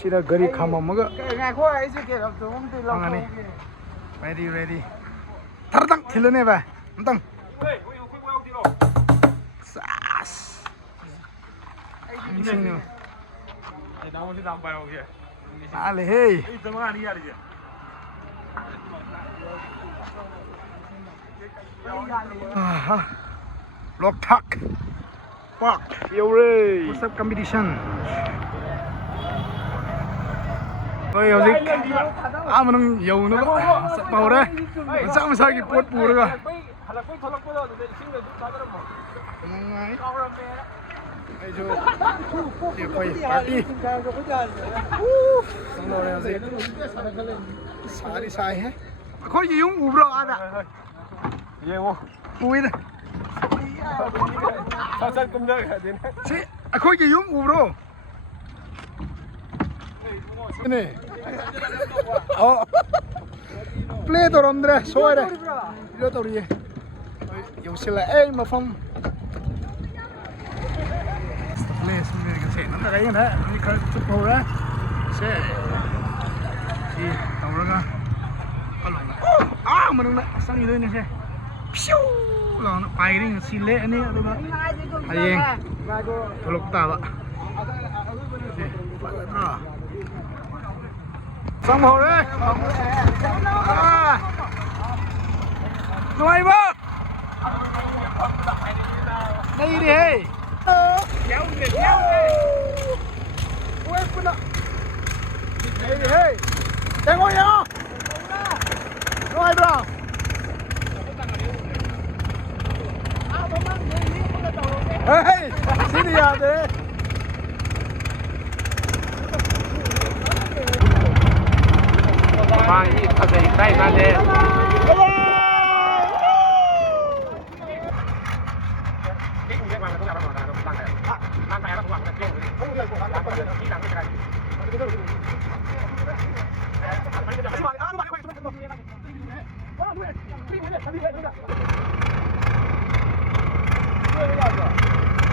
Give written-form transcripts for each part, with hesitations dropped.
sida gari khamamaga ngakho aise ke ram to homestay angani ready thardang thilane ba amtang sas sing ale hey loktak park yore what's up competition oi hojik amanung yauno sapawre masang masagi pot puraga halakoi tholakpado adu isingda tadaramo ngai aijo ye koi party sanore hojik sari sai hai khoi gi yung ubro ada yengo uida sasal kumda ga den si khoi gi yung ubro ini oh play doromdre soire iro toriye yosila mafam play sumne ga se nan ga yin ha ni kar tu pora se si tawraga kalong manung na sang ilo ni se piu long pai ring si le ani aduga hayeng tholok ta ba sang màu đấy nuôi bơ đây đi hey kéo đi ui quân ạ đây đi hey đang ngồi nhá nuôi bro hey xin đi à đấy Mangi ada ikai nade.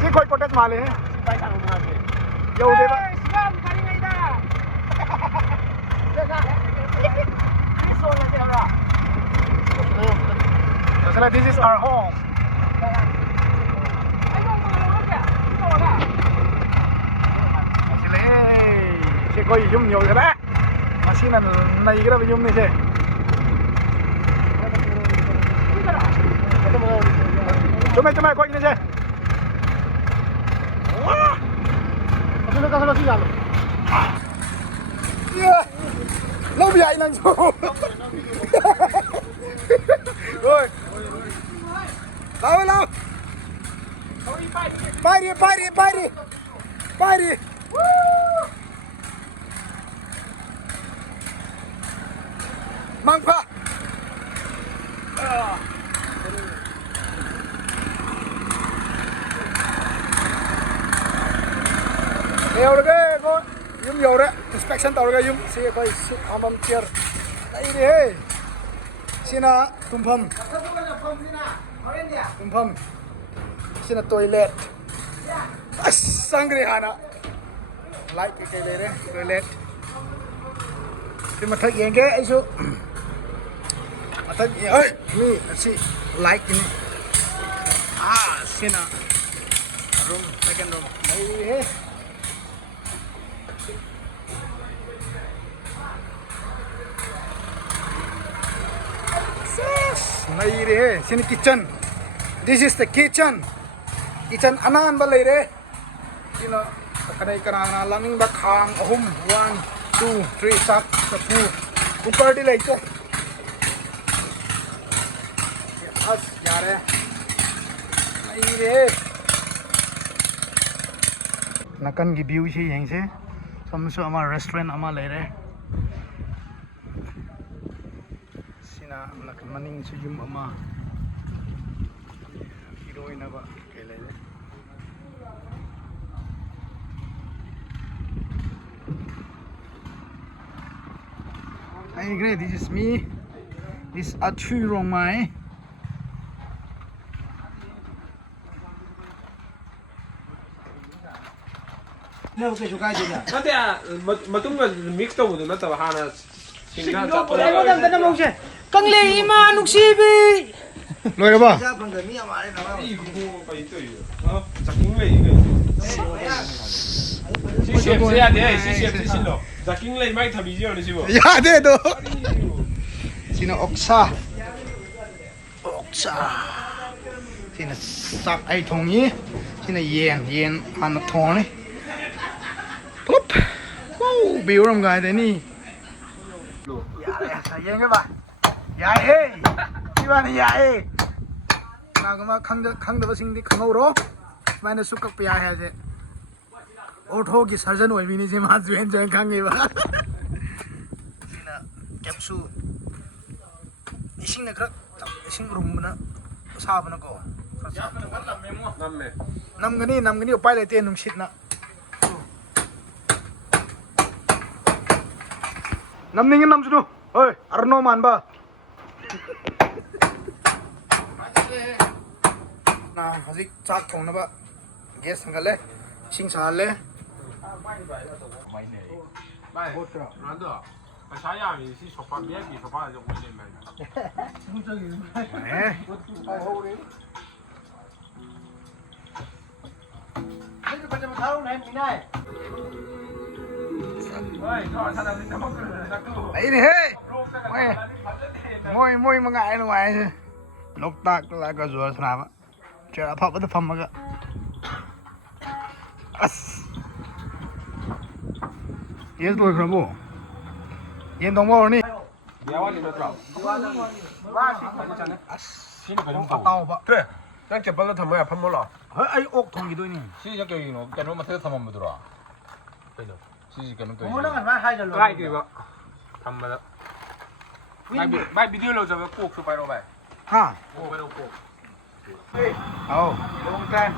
Si koi kotes male hai. Yo deva. So this is our home. Chị coi zoom nhiều rồi đấy. Mà xin là này cái đó phải zoom này chứ. Chúng mày coi như thế. Yeah. Lâu bị ảnh làm sao? Rồi. Lâu. Bay đi. Mang pha. Nhiều rồi đấy, con. Yum nhiều đấy. Inspection tàu rồi yum. Xem coi amam chair. Đây đi hey. Sina tumpham. Tumpham. Sina toilet. Sangre hana. Like cái đấy toilet. Thì mà thấy gì cái ấy số. Mà thấy gì ơi, mi si like ini. Sina room, second room. Đây. Này đi, xin kitchen. This is the kitchen. Kitchen anan ba lay re. Sino kanay kana langing ba khang ahum 1 2 3 sak sa pu. ऊपर đi lấy chứ. As जा रहे. Này đi. Nakan gi view si yang se. Samsu ama restaurant ama lay re. Maning sa yung ama heroin na ba kailan I agree, this is me, this is Athui Ruangmei. ꯅꯪ ꯀꯩꯁꯨ ꯀꯥꯏꯗꯦꯅ ꯅꯠꯇꯦ ꯃꯇꯨꯡꯗ mix ꯇꯧꯕꯗꯨ ꯅꯠꯇꯕ ꯍꯥꯟꯅ ꯁꯤꯡꯅ ꯑꯩꯉꯣꯟꯗ ꯅꯃꯧꯁꯦ ꯀꯪꯂꯩ ꯏꯃꯥ ꯅꯨꯡꯁꯤꯕꯤ ꯂꯣꯏꯔꯕ ꯄꯩꯁꯥ ꯐꯪꯗ ꯃꯤ ꯑꯃ ꯑꯩ ꯖꯥꯀꯤꯡ ꯂꯩ ꯁꯤ ꯁꯦꯞꯁꯦ ꯌꯥꯗꯦ ꯁꯤ ꯁꯦꯞꯁꯤ ꯁꯤꯜꯂꯣ ꯖꯥꯀꯤꯡ ꯂꯩ ꯃꯥꯏ ꯊꯕꯤꯁꯤ ꯌꯧꯔꯅꯤ ꯁꯤꯕꯨ ꯌꯥꯗꯦ ꯑꯗꯣ ꯁꯤꯅ ꯑꯣꯛꯁꯥ ꯁꯤꯅ ꯆꯥꯛ ꯑꯩ ꯊꯣꯡꯉꯤ ꯁꯤꯅ ꯌꯦꯟ ꯍꯥꯟꯅ ꯊꯣꯡꯉꯅꯤ ꯄꯨꯂꯞ ꯕꯤꯌꯨꯔꯝ ꯒꯥꯏꯗꯅꯤ ꯌꯥꯔꯦ ꯌꯦꯡꯒꯦ ꯕꯥ ꯌꯥꯏꯍꯦ ꯏꯕꯥꯅꯤ ꯌꯥꯏꯍꯦ ꯀꯅꯥꯒꯨꯝꯕ ꯈꯪꯗꯕꯁꯤꯡꯗꯤ ꯈꯪꯍꯧꯔꯣ ꯁꯨꯃꯥꯏꯅꯁꯨ ꯀꯛꯄ ꯌꯥꯏ ꯍꯥꯏꯁꯦ ꯑꯣꯔꯊꯣꯒꯤ ꯁꯔꯖꯟ ꯑꯣꯏꯕꯤꯅꯤꯁꯦ ꯃꯥꯁꯨ ꯍꯦꯟꯖꯣꯏꯅ ꯈꯪꯉꯦꯕ ꯁꯤꯅ ꯀꯦꯞꯁꯨ ꯏꯁꯤꯡꯅ ꯈꯔ ꯏꯁꯤꯡ ꯔꯨꯝꯕꯅ ꯁꯥꯕꯅꯀꯣ ꯅꯝꯒꯅꯤ ꯎꯄꯥꯏ ꯂꯩꯇꯦ ꯅꯨꯡꯁꯤꯠꯅ ꯅꯝꯅꯤꯡꯉꯦ ꯅꯝꯁꯨꯅꯨ ꯍꯣꯏ ꯑꯔꯅꯣ ꯃꯥꯟꯕ ꯍꯧꯖꯤꯛ ꯆꯥꯛ ꯊꯣꯡꯅꯕ ꯒꯦꯁ ꯊꯥꯡꯒꯠꯂꯦ ꯏꯁꯤꯡ ꯁꯥꯍꯜꯂꯦ ꯄꯩꯁꯥ ꯌꯥꯝꯃꯤ ꯁꯤ ꯁꯣꯐꯥ ꯕꯦꯒꯀꯤ ꯁꯣꯐꯥꯁꯦ ꯑꯩꯅꯦꯍꯦ ꯃꯣꯏ ꯃꯉꯥꯏ ꯅꯨꯡꯉꯥꯏꯔꯤꯁꯦ ꯂꯣꯛꯇꯥꯛꯇ ꯂꯥꯛꯑꯒ ꯖꯨꯋꯥꯔ ꯁꯥꯟꯅꯕ ꯆꯦꯔ ꯑꯐꯕꯗ ꯐꯝꯃꯒ ꯑꯁ ꯌꯦꯟ ꯂꯣꯏꯈ꯭ꯔꯕꯣ ꯌꯦꯟ ꯊꯣꯡꯕ ꯍꯧꯔꯅꯤ ꯑꯇꯥꯎꯕ ꯅꯪ ꯆꯦꯄꯜꯗ ꯊꯝꯃ ꯌꯥ ꯐꯝꯃꯣ ꯂꯥꯛꯑꯣ ꯍꯣꯏ ꯑꯩ ꯑꯣꯛ ꯊꯣꯡꯈꯤꯗꯣꯏꯅꯤ ꯁꯤꯁꯦ ꯀꯩꯅꯣ ꯃꯊꯛꯇ ꯊꯝꯃꯝꯕꯗꯨꯔꯣ ꯀꯩꯅꯣ ꯁꯤꯁꯦ ꯀꯩꯅꯣ ꯇꯧꯔꯤ ꯀꯥꯏꯗ꯭ꯔꯤꯕ ꯊꯝꯕꯗ ꯚꯥꯏ ꯚꯤꯗꯤꯑꯣ ꯂꯧꯖꯕ ꯀꯣꯛꯁꯨ ꯄꯥꯏꯔꯛꯑꯣ ꯚꯥꯏ ꯍꯥ ꯀꯣꯛ ꯄꯥꯏꯔꯛꯑꯣ ꯀꯣꯛ ꯑꯧ ꯂꯣꯡ ꯇꯥꯏꯝ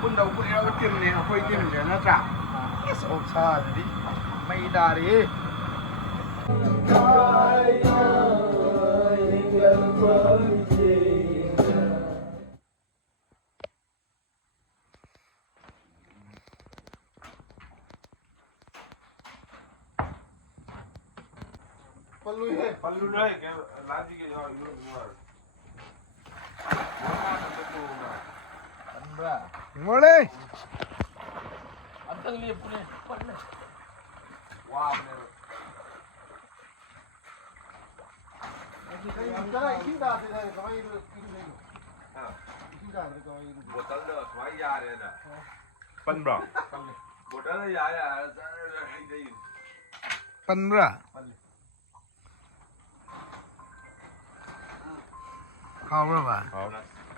ꯄꯨꯟꯗꯕ ꯀꯨꯏꯔꯕ ꯇꯤꯝꯅꯦ ꯑꯩꯈꯣꯏ ꯇꯤꯝꯁꯦ ꯅꯠꯇ꯭ꯔꯥ ꯑꯁ ꯑꯣꯛꯁꯥꯗꯨꯗꯤ ꯃꯩ ꯇꯥꯔꯤ ꯄꯜꯂꯨꯅꯦ ꯂꯥꯟꯖꯤꯒꯦ ꯌꯥꯎꯔ ꯃꯣꯔꯅꯤꯡ ꯑꯝꯇꯪ ꯂꯦꯞꯄꯨꯅꯦ ꯋꯥꯕꯅꯦꯕ ꯕꯣꯇꯜꯗꯣ ꯁꯨꯃꯥꯏꯅ ꯌꯥꯔꯦꯅ ꯄꯟꯕ꯭ꯔꯣ ꯕꯣꯇꯜꯗ ꯌꯥꯔꯦ ꯍꯩꯗꯩ ꯄꯟꯕ꯭ꯔꯥ ꯍꯥꯎꯕ꯭ꯔꯕ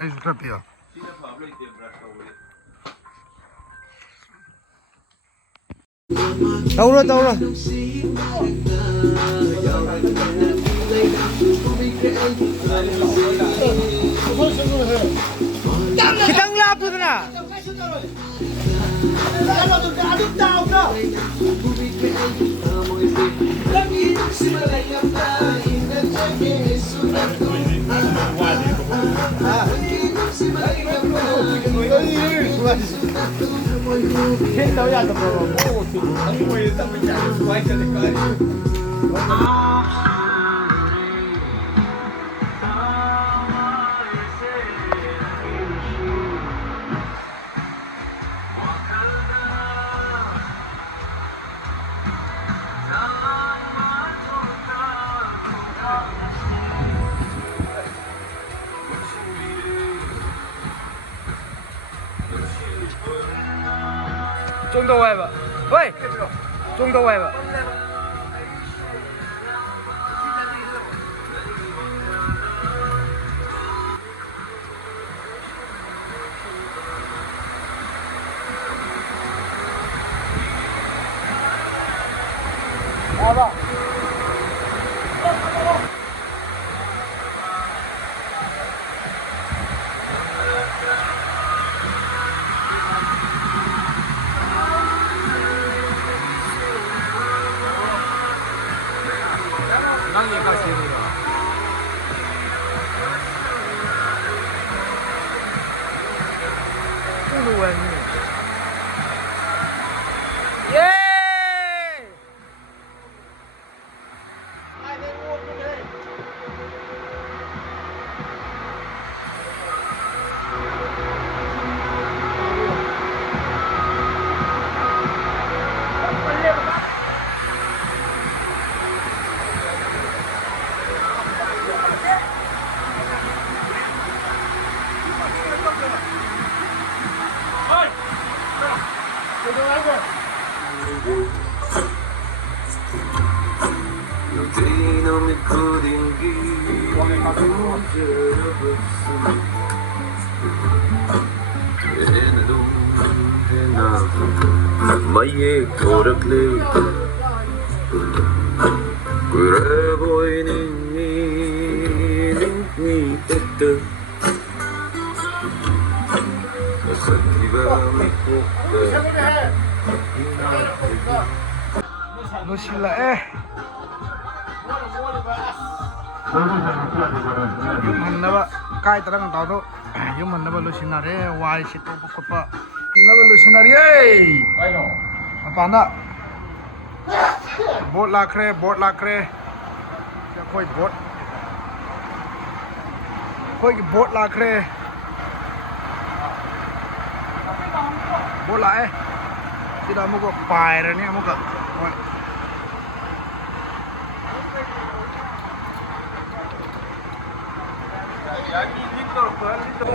ꯑꯩꯁꯨ ꯈꯔ ꯄꯤꯌꯣ ꯁꯤꯅ ꯐꯕ ꯂꯩꯇꯦ ꯕ꯭ꯔꯁ ꯇꯧꯕꯗꯤ ꯇꯧꯔꯣ ꯈꯤꯇꯪ ꯂꯥꯞꯄꯨꯗꯅ ꯆꯣꯡꯗꯧ ꯍꯥꯏꯕ ꯍꯣꯏ ꯆꯣꯡꯗꯧ ꯍꯥꯏꯕ Maye korakle kure boyni ni tete sativa mi kokte Nusila Yung hannaba kai tarang tao to yung hannaba lusinare wai sito pukpa hannaba lusinare Ano? apana boat lakre ya koi boat lakre boat la tidak muka pair ni muka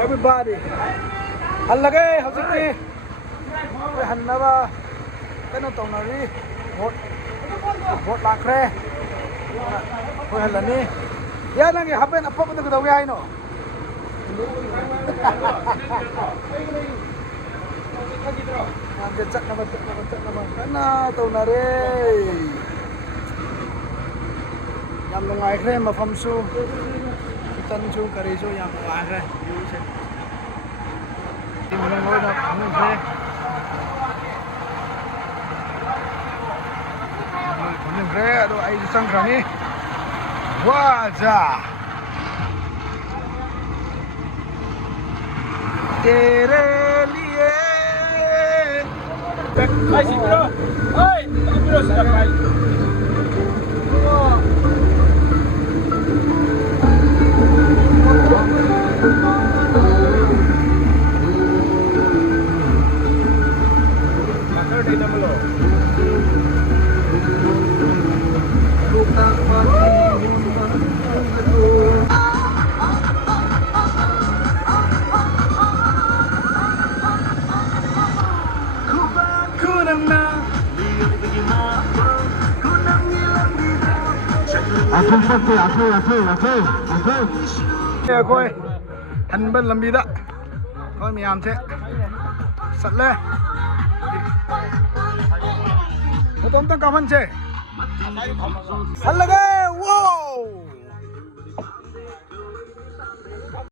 everybody hallage hojiki koi hannaba kano tawnari boat lakre koi halani ya nangi hapen apa pun tu dawi aino cak nama kana tawnari yam nungai kre mafam su tan su kari su yam nungai kre di mana ngoi na phang kre phang kre ado ai sang khani waja tere liye Ay, sí, bro. Ay, bro, se la cae. Kìa coi hành bên làm gì đó coi mì ăn thế sạch lên nó tóm tăng cao hơn chứ sạch lên wow